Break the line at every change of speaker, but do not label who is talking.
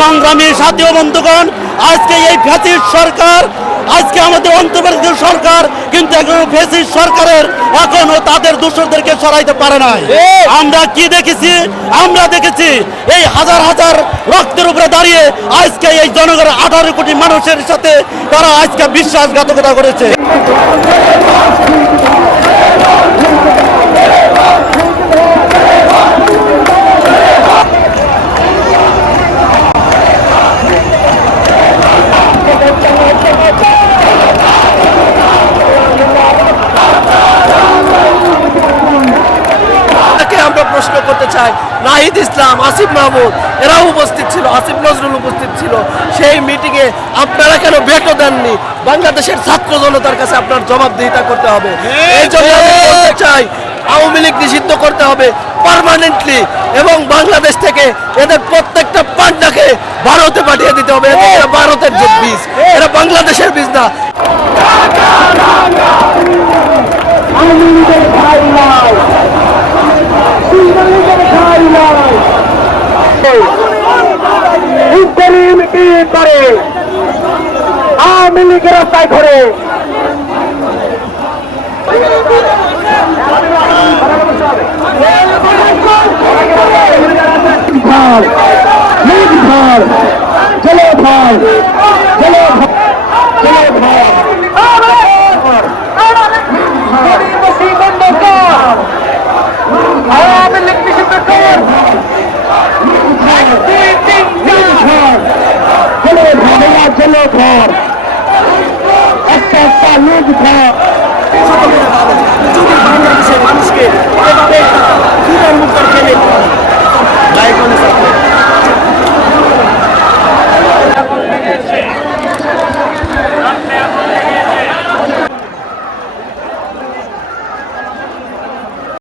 সংগ্রামী সাথী বন্ধুগণ আজকে এই ফ্যাসিস্ট সরকার আজকে আমাদের অন্তর্বর্তী সরকার কিন্তু এখন ফ্যাসিস্ট সরকারের এখনও তাদের দূষরদেরকে সরাইতে পারে নাই। আমরা কি দেখেছি? আমরা দেখেছি এই হাজার হাজার রক্তের উপরে দাঁড়িয়ে আজকে এই জনগণের আঠারো কোটি মানুষের সাথে তারা আজকে বিশ্বাসঘাতকতা করেছে।
প্রশ্ন করতে চাই নাহিদ ইসলাম, আসিফ মাহমুদ, এরাও উপস্থিত ছিল, আসিফ নজরুল উপস্থিত ছিল। সেই মিটিংয়ে আপনারা কেন ভেটো দেননি? বাংলাদেশের ছাত্র জনতার কাছে আপনার জবাবদিহিতা করতে হবে। এই জন্য আমি বলতে চাই, আওয়ামী লীগ নিষিদ্ধ করতে হবে পার্মানেন্টলি এবং বাংলাদেশ থেকে এদের প্রত্যেকটা পান্ডাকে ভারতে পাঠিয়ে দিতে হবে। এরা ভারতের যে বীজ, এরা বাংলাদেশের বীজ না।
র্যালি মিটিং করে? আওয়ামী লীগের রাস্তায় ধরে চলো ভাই চলো চলো ভাই আওয়ামী লীগ নিষিদ্ধ কর। meu povo. Essa é o saúde, povo.